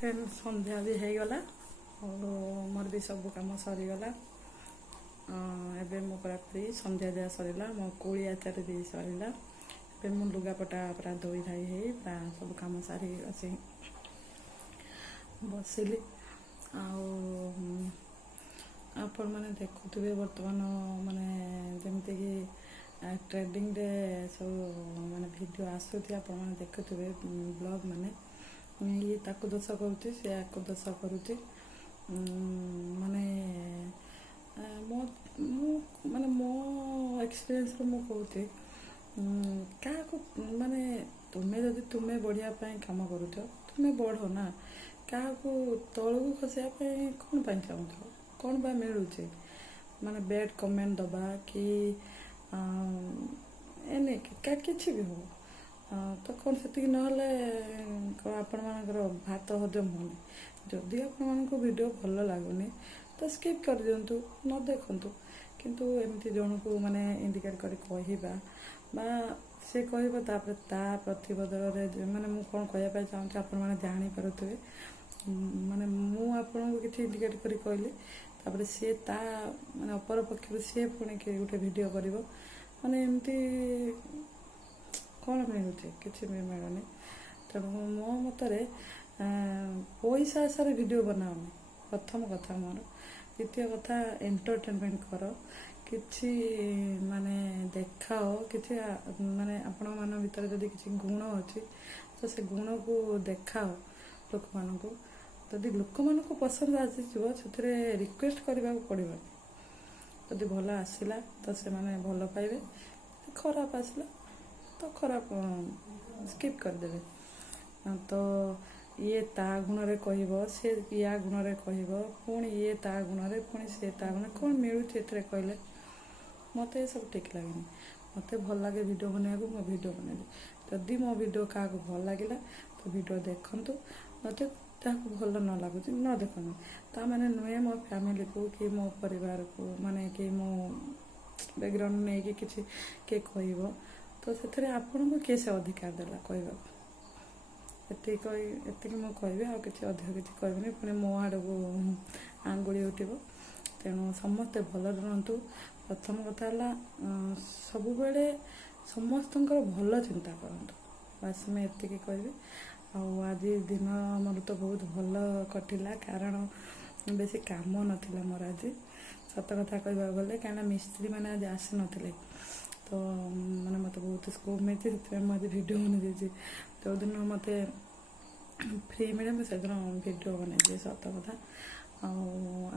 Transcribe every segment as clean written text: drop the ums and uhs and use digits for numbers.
ସନ୍ଧ୍ୟା ବି ହେଇଗଲା ମୋର ବି ସବୁ କାମ ସରିଗଲା। ଏବେ ମୁଁ ପୁରା ଫ୍ରି। ସନ୍ଧ୍ୟା ଦିଆ ସରିଲା, ମୋ କୋଳି ଆଚାର ବି ସରିଲା। ଏବେ ମୁଁ ଲୁଗାପଟା ପୁରା ଧୋଇ ଧାଇ ହେଇ ପୁରା ସବୁ କାମ ସାରି ଆସି ବସିଲି। ଆଉ ଆପଣମାନେ ଦେଖୁଥିବେ ବର୍ତ୍ତମାନ ମାନେ ଯେମିତିକି ଟ୍ରେଣ୍ଡିଂରେ ସବୁ ମାନେ ଭିଡ଼ିଓ ଆସୁଛି, ଆପଣମାନେ ଦେଖୁଥିବେ ବ୍ଲଗ୍ ମାନେ ଇଏ ତାକୁ ଦୋଷ କରୁଛି, ସେ ଆକୁ ଦୋଷ କରୁଛି। ମାନେ ମୁଁ ମାନେ ମୋ ଏକ୍ସପିରିଏନ୍ସରୁ ମୁଁ କହୁଛି, କାହାକୁ ମାନେ ତୁମେ ବଢ଼ିବା ପାଇଁ କାମ କରୁଛ, ତୁମେ ବଢ଼ ନା। କାହାକୁ ତଳକୁ ଖସିବା ପାଇଁ କ'ଣ ପାଇଁ ଚାହୁଁଛ? କ'ଣ ପାଇଁ ମିଳୁଛି? ମାନେ ବ୍ୟାଡ଼୍ କମେଣ୍ଟ ଦେବା କି କିଛି ବି ହଉ, ତ କ'ଣ ସେତିକି ନହେଲେ ଆପଣମାନଙ୍କର ଭାତ ହଜମ ହେଉନି? ଯଦି ଆପଣମାନଙ୍କୁ ଭିଡ଼ିଓ ଭଲ ଲାଗୁନି ତ ସ୍କିପ୍ କରିଦିଅନ୍ତୁ, ନ ଦେଖନ୍ତୁ। କିନ୍ତୁ ଏମିତି ଜଣକୁ ମାନେ ଇଣ୍ଡିକେଟ୍ କରି କହିବା ବା ସେ କହିବ, ତାପରେ ତା ପ୍ରତିବଦଳରେ ମାନେ ମୁଁ କ'ଣ କହିବା ପାଇଁ ଚାହୁଁଛି ଆପଣମାନେ ଜାଣିପାରୁଥିବେ। ମାନେ ମୁଁ ଆପଣଙ୍କୁ କିଛି ଇଣ୍ଡିକେଟ୍ କରି କହିଲି, ତାପରେ ସିଏ ତା ମାନେ ଅପର ପକ୍ଷରୁ ସିଏ ପୁଣି ଗୋଟେ ଭିଡ଼ିଓ କରିବ। ମାନେ ଏମିତି କ'ଣ ମିଳୁଛି? କିଛି ବି ମିଳୁନି। ତେଣୁ ମୋ ମତରେ ପଇସା ଆଶାରେ ଭିଡ଼ିଓ ବନାଉନି, ପ୍ରଥମ କଥା ମୋର। ଦ୍ୱିତୀୟ କଥା, ଏଣ୍ଟରଟେନମେଣ୍ଟ କର, କିଛି ମାନେ ଦେଖାଅ, କିଛି ମାନେ ଆପଣମାନଙ୍କ ଭିତରେ ଯଦି କିଛି ଗୁଣ ଅଛି ତ ସେ ଗୁଣକୁ ଦେଖାଅ ଲୋକମାନଙ୍କୁ। ଯଦି ଲୋକମାନଙ୍କୁ ପସନ୍ଦ ଆସିଯିବ, ସେଥିରେ ରିକ୍ୱେଷ୍ଟ କରିବାକୁ ପଡ଼ିବନି। ଯଦି ଭଲ ଆସିଲା ତ ସେମାନେ ଭଲ ପାଇବେ, ଖରାପ ଆସିଲା ତ ଖରାପ ସ୍କିପ୍ କରିଦେବେ। ତ ଇଏ ତା ଗୁଣରେ କହିବ, ସେ ୟା ଗୁଣରେ କହିବ, ପୁଣି ଇଏ ତା ଗୁଣରେ, ପୁଣି ସେ ତା ଗୁଣରେ। କ'ଣ ମିଳୁଛି ଏଥିରେ କହିଲେ? ମୋତେ ଏସବୁ ଠିକ୍ ଲାଗେନି। ମୋତେ ଭଲ ଲାଗେ ଭିଡ଼ିଓ ବନେଇବାକୁ, ମୁଁ ଭିଡ଼ିଓ ବନେଇବି। ଯଦି ମୋ ଭିଡ଼ିଓ କାହାକୁ ଭଲ ଲାଗିଲା ତ ଭିଡ଼ିଓ ଦେଖନ୍ତୁ, ନଚେତ୍ ଯାହାକୁ ଭଲ ନ ଲାଗୁଛି ନ ଦେଖନ୍ତୁ। ତା ମାନେ ନୁହେଁ ମୋ ଫ୍ୟାମିଲିକୁ କି ମୋ ପରିବାରକୁ ମାନେ କି ମୋ ବ୍ୟାକ୍ଗ୍ରାଉଣ୍ଡ ନେଇକି କିଛି କିଏ କହିବ ତ ସେଥିରେ ଆପଣଙ୍କୁ କିଏ ସେ ଅଧିକାର ଦେଲା କହିବାକୁ? ଏତିକି ମୁଁ କହିବି, ଆଉ କିଛି ଅଧିକ କିଛି କହିବିନି, ପୁଣି ମୋ ଆଡ଼କୁ ଆଙ୍ଗୁଳି ଉଠିବ। ତେଣୁ ସମସ୍ତେ ଭଲରେ ରୁହନ୍ତୁ। ପ୍ରଥମ କଥା ହେଲା, ସବୁବେଳେ ସମସ୍ତଙ୍କର ଭଲ ଚିନ୍ତା କରନ୍ତୁ। ବାସ୍ ମୁଁ ଏତିକି କହିବି। ଆଉ ଆଜି ଦିନ ମୋର ତ ବହୁତ ଭଲ କଟିଲା, କାରଣ ବେଶୀ କାମ ନଥିଲା ମୋର ଆଜି, ସତ କଥା କହିବାକୁ ଗଲେ। କାହିଁକିନା ମିସ୍ତ୍ରୀ ମାନେ ଆଜି ଆସିନଥିଲେ, ତ ମାନେ ମୋତେ ବହୁତ ସ୍କୋପ୍ ମିଳିଛି, ସେଥିପାଇଁ ମୁଁ ଆଜି ଭିଡ଼ିଓ ବନେଇ ଦେଇଛି। ଯେଉଁଦିନ ମୋତେ ଫ୍ରି ମିଳେ ମୁଁ ସେଦିନ ଭିଡ଼ିଓ ବନେଇଦିଏ, ସତ କଥା। ଆଉ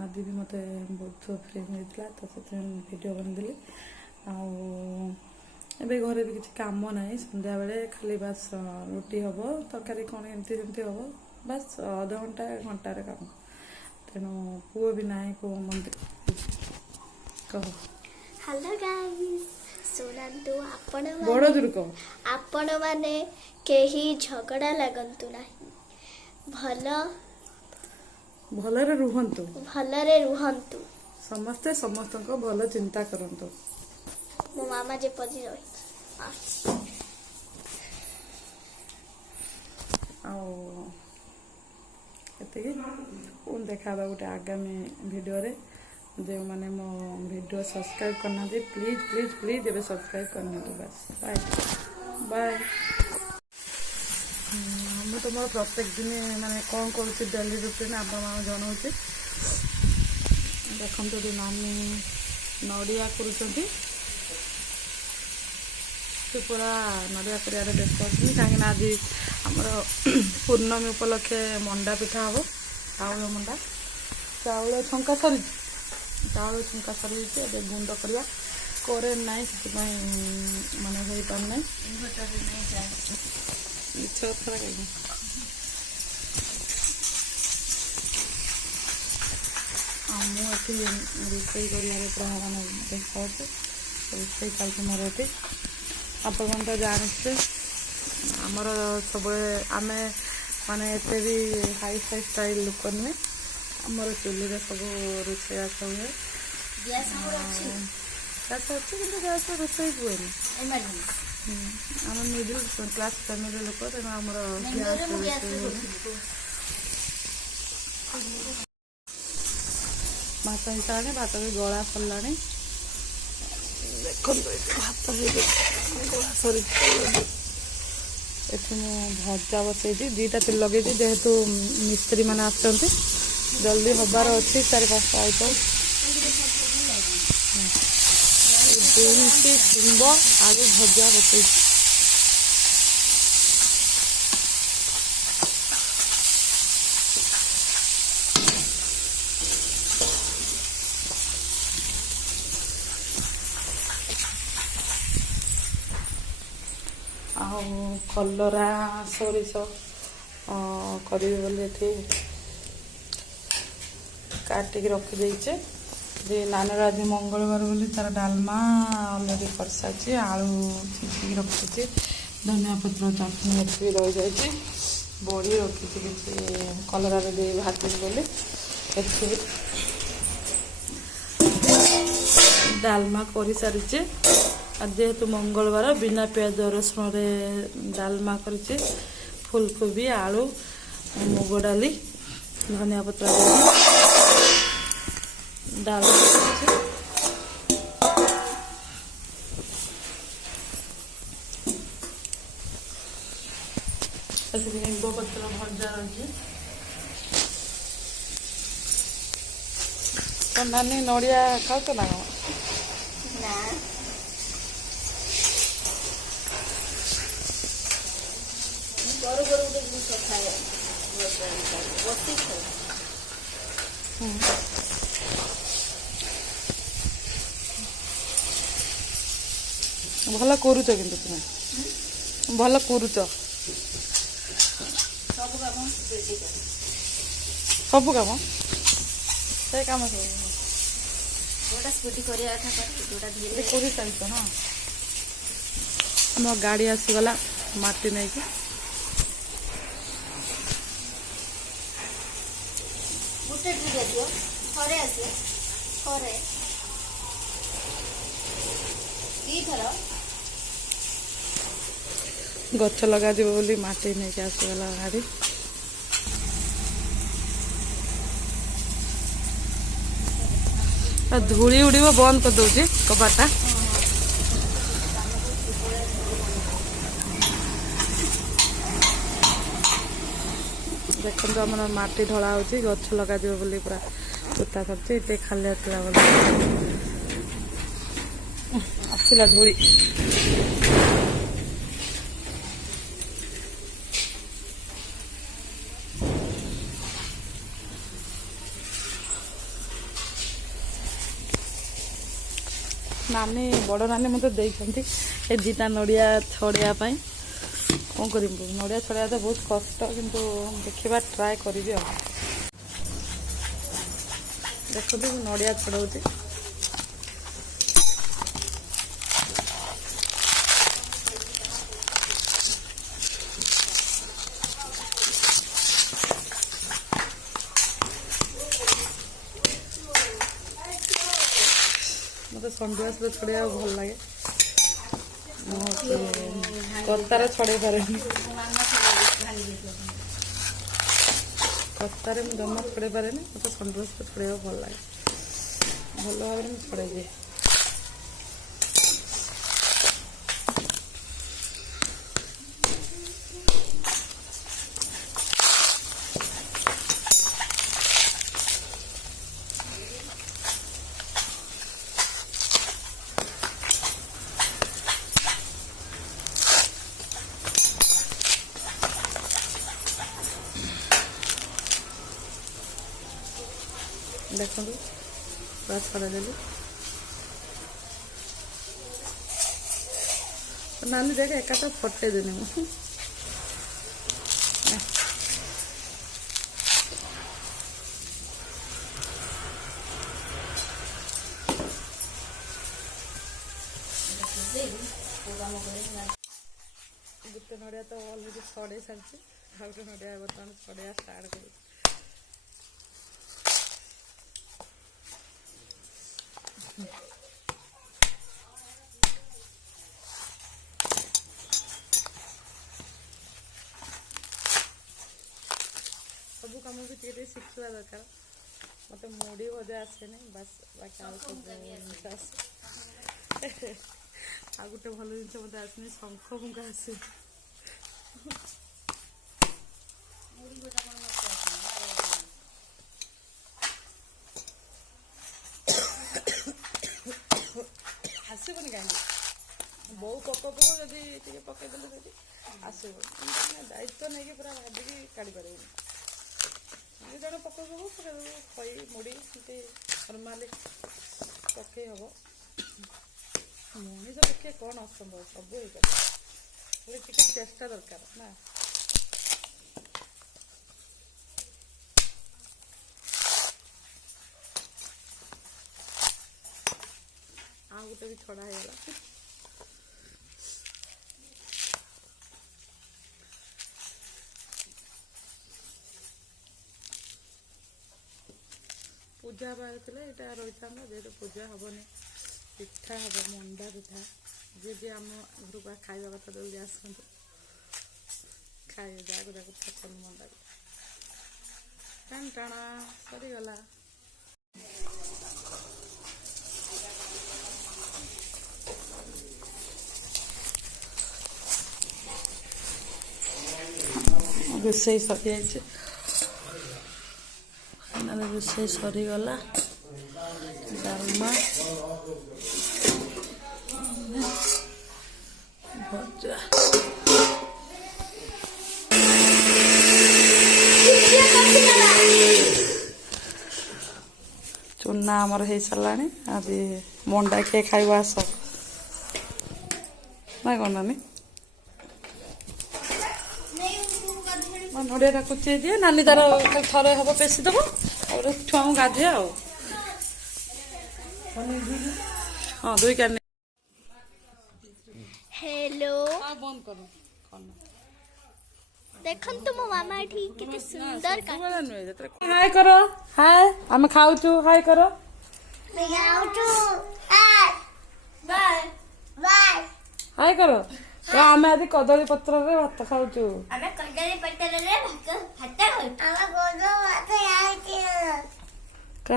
ଆଜି ବି ମୋତେ ବହୁତ ଫ୍ରି ମିଳିଥିଲା, ତ ସେଥିପାଇଁ ମୁଁ ଭିଡ଼ିଓ ବନେଇଦେଲି। ଆଉ ଏବେ ଘରେ ବି କିଛି କାମ ନାହିଁ, ସନ୍ଧ୍ୟାବେଳେ ଖାଲି ବାସ୍ ରୁଟି ହେବ, ତରକାରୀ କ'ଣ ଏମିତି ସେମିତି ହେବ, ବାସ୍ ଅଧଘଣ୍ଟା ଘଣ୍ଟାରେ କାମ। ତେଣୁ ପୁଅ ବି ନାହିଁ, ପୁଅ ମନ୍ଦିର କହ। ହ୍ୟାଲୋ ଗାଇସ୍, ଶୁଣନ୍ତୁ, ଆପଣମାନେ କେହି ଝଗଡ଼ା ଲାଗନ୍ତୁ ନାହିଁ, ଭଲରେ ରୁହନ୍ତୁ, ସମସ୍ତେ ସମସ୍ତଙ୍କ ଭଲ ଚିନ୍ତା କରନ୍ତୁ। ମୋ ମାମା ଯେପରି ରହିଛି। ଆଉ ଏତିକି। ପୁଣି ଦେଖା ହେବା ଗୋଟେ ଆଗାମୀ ଭିଡ଼ିଓରେ। ଯେଉଁମାନେ ମୋ ଭିଡ଼ିଓ ସବସ୍କ୍ରାଇବ୍ କରିନାହାନ୍ତି, ପ୍ଲିଜ୍ ପ୍ଲିଜ୍ ପ୍ଲିଜ୍ ଏବେ ସବସ୍କ୍ରାଇବ୍ କରିନିଅନ୍ତୁ। ବାସ୍, ବାଏ ବାଏ। ମୁଁ ତ ମୋର ପ୍ରତ୍ୟେକ ଦିନ ମାନେ କ'ଣ କରୁଛି ଡେଲି ରୁଟିନ୍ ଆପଣମାନଙ୍କୁ ଜଣାଉଛି। ଦେଖନ୍ତୁ, ଏଠି ନାନୀ ନଡ଼ିଆ କରୁଛନ୍ତି, ସେ ପୁରା ନଡ଼ିଆ କରିବାରେ ବ୍ୟସ୍ତ ଅଛନ୍ତି। କାହିଁକିନା ଆଜି ଆମର ପୂର୍ଣ୍ଣମୀ ଉପଲକ୍ଷେ ମଣ୍ଡା ପିଠା ହେବ, ଚାଉଳ ମଣ୍ଡା। ଚାଉଳ ଛଙ୍କା ସରିଯାଇଛି, ଏବେ ଗୁଣ୍ଡ କରିବା। କରେଣ୍ଟ ନାହିଁ, ସେଥିପାଇଁ ମାନେ ହେଇପାରୁନାହିଁ। ମିଛ କଥା କହିବି। ଆଉ ମୁଁ ଏଠି ରୋଷେଇ କରିବାରେ ପୁରା ମାନେ ବ୍ୟସ୍ତ ଅଛି। ରୋଷେଇ ଚାଲିଛି ମୋର ଏଠି। ଆପଣମାନେ ତ ଜାଣିଛେ ଆମର ସବୁବେଳେ ଆମେ ମାନେ ଏତେ ବି ହାଇ ଷ୍ଟାଇଲ୍ ଲୋକ ନୁହେଁ। ଆମର ଚୁଲିରେ ସବୁ ରୋଷେଇବାସ ହୁଏ। ଗ୍ୟାସ୍ ଅଛି, କିନ୍ତୁ ଗ୍ୟାସ୍ରେ ରୋଷେଇ ହୁଏନି। ଆମେ ମିଡ଼ିଲ୍ କ୍ଲାସ୍ ଫ୍ୟାମିଲି ଲୋକ, ତେଣୁ ଆମର ଗ୍ୟାସ୍ ରୋଷେଇ ହୁଏନି। ଭାତ ହେଇସାରିଲାଣି, ଭାତ ବି ଗଳା ସରିଲାଣି। ଦେଖନ୍ତୁ ଏଠି ଭାତ ଗଳା ସରିଛି। ଏଠି ମୁଁ ଭଜା ବସେଇଛି, ଦୁଇଟା ଚୁଲି ଲଗେଇଛି ଯେହେତୁ ମିସ୍ତ୍ରୀ ମାନେ ଆସୁଛନ୍ତି, ଜଲ୍ଦି ହବାର ଅଛି 4-5ଟା ଆଇଟମ୍। ବିନ୍ସ ଶିମ୍ବ ଆଳୁ ଭଜା ବସେଇଛି। ଆଉ କଲରା ସୋରିଷ କରିବି ବୋଲି ଏଠି କାଟିକି ରଖିଦେଇଛେ। ଯେ ନାନୀର ଆଜି ମଙ୍ଗଳବାର ବୋଲି ତାର ଡାଲମା ଅଲରେଡ଼ି କରିସାରିଛି, ଆଳୁ ଛିଞ୍ଚିକି ରଖିଛି, ଧନିଆ ପତ୍ର ଚଟଣି ଏଠି ବି ରହିଯାଇଛି, ବଡ଼ି ରଖିଛି କିଛି କଲରାରେ ଦେଇ ଭାଜିବି ବୋଲି। ଏଠି ଡାଲମା କରିସାରିଛି। আর যেহেতু মঙ্গলবার বিনা পেঁয়াজ রসুণরে ডালমা করেছি, ফুলকোবি আলু মুগ ডালি ধনিয়া পত্র ডালমা করেছি। নিম্ব পত্র ভজা রয়েছে। নানি নড়িয়া খাওছ না? ନା ବରୁ ବରୁ ଗୋଟେ ଜିନିଷ ଖାଏ ବସି ଖାଏ। ଭଲ କରୁଛ, କିନ୍ତୁ ତୁମେ ଭଲ କରୁଛ। ସବୁ କାମ ବେଶୀ କରେ, ସବୁ କାମ ସେ କାମ ସବୁ ଯୋଉଟା ସ୍ପିଡି କରିବା କଥା କରେ, ଯୋଉଟା ଧୀରେ କରି ଚାଲିଛ। ହଁ, ଆମ ଗାଡ଼ି ଆସିଗଲା ମାଟି ନେଇକି। ଗୋଟେ ଟ୍ରିପ୍ ଆସିବ, ଥରେ ଆସିବ, ଥରେ ଦିଥର ଗଛ ଲଗାଯିବ ବୋଲି ମାଟି ନେଇକି ଆସିଗଲା ଗାଡ଼ି। ଧୂଳି ଉଡ଼ିବ, ବନ୍ଦ କରିଦେଉଛି କବାଟଟା। ଦେଖନ୍ତୁ ଆମର ମାଟି ଢଳା ହେଉଛି, ଗଛ ଲଗାଯିବ ବୋଲି ପୁରା ପୋତା ସରିଛି। ଏତେ ଖାଲି ଆସିଲା ବୋଲି ଆସିଲା ଧୂଳି। ନାନୀ ବଡ଼ ନାନୀ ମୋତେ ଦେଇଛନ୍ତି ଏ ଦୁଇଟା ନଡ଼ିଆ ଛଡ଼େଇବା ପାଇଁ। କ'ଣ କରିବୁ, ନଡ଼ିଆ ଛଡ଼େଇବା ତ ବହୁତ କଷ୍ଟ, କିନ୍ତୁ ଦେଖିବା ଟ୍ରାଏ କରିବି ଆଉ। ଦେଖନ୍ତୁ ନଡ଼ିଆ ଛଡ଼ଉଛି। ମୋତେ ସନ୍ଧ୍ୟାସରେ ଛଡ଼େଇବାକୁ ଭଲ ଲାଗେ, କତାରେ ଛଡ଼େଇ ପାରେନି। କତାରେ ମୁଁ ଜମା ଛଡ଼େଇ ପାରେନି, ମୋତେ ସନ୍ଧ୍ୟାସରେ ଛଡ଼େଇବାକୁ ଭଲ ଲାଗେ। ଭଲ ଭାବରେ ମୁଁ ଛଡ଼େଇ ଦିଏ। ଦେଖନ୍ତୁ ପୁରା ଛଡ଼େଇଦେଲି। ନାନୀ ଦେଖ ଏକାଟା ଫଟେଇଦେନି ମୁଁ। ଗୋଟେ ନଡ଼ିଆ ତ ଅଲରେଡ଼ି ଛଡ଼େଇ ସାରିଛି, ଆଉ ଗୋଟେ ନଡ଼ିଆ ବର୍ତ୍ତମାନ ଛଡ଼େଇବା ଷ୍ଟାର୍ଟ କରୁଛି। ସବୁ କାମ ବି ଟିକେ ଟିକେ ଶିଖିବା ଦରକାର। मत मुड़ी भजा आसेनि बस बाकी आउ सब जिनिस आसे आ गोटे भल जिन मत आसनी शंख फुंका आसे आसबनि कहीं बो पक जदि पकईदे आसब दायित्व नहीं कि पूरा भाविकी काढ़ी पारे जन पकईदेव पकईदेव खई मुड़ी नर्माली पकई हम मनीष देखिए कौन असंभव सब हो चेष्टा दरकार ना आ गोटे भी छड़ा है पूजा बार थे यहाँ रही था जेहतु पूजा हेनी पिठा हम मंडा पिठा जी भी आम घर को खाଇବା कथा जल्दी आसतु खाए जाक जाक पसंद मंडा पिठा टाण टाणा सरीगला रोषे सरी रोषे सरीगला डालमा भजा चूना आमर हो सारा आज मंडा किए खाइबा आस ना कौन नानी नड़िया कुचे दिए नानी तार थरे हम पेशीदेव और छुआ गाधे हाँ दुई क्या हेलो बंद करो देखंतु मो मामा ठीक कितने सुंदर हाय करो हाय आम खाऊचु हाय करो हाय करो आम आज कदली पत्र रे भात खाऊचु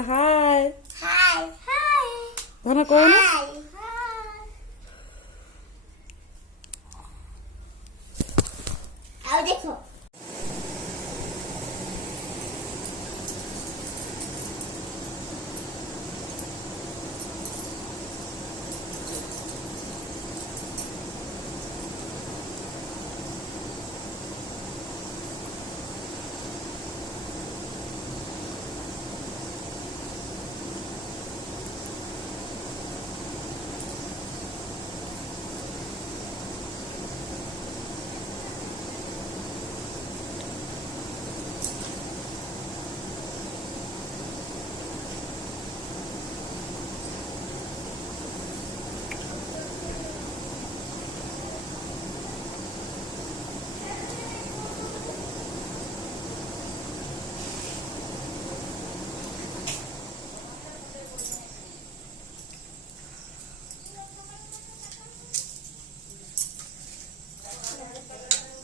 हाय धन कौन देखो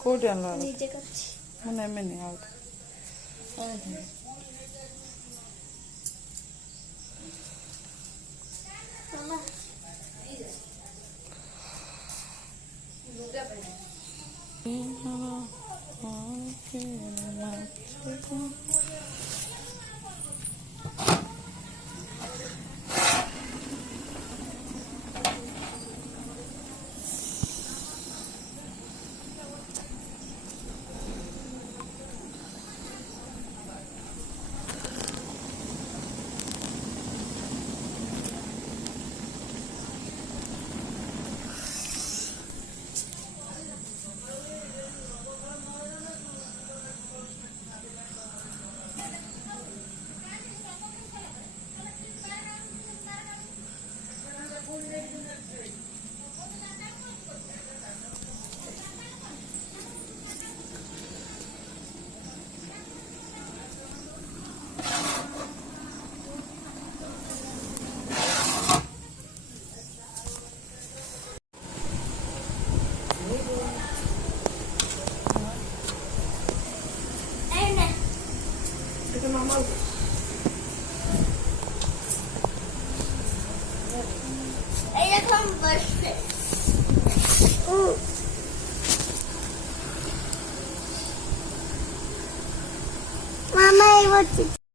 कौटी आन नीचे करछि मैं नेमेनि आउ मामा ବସିଛି।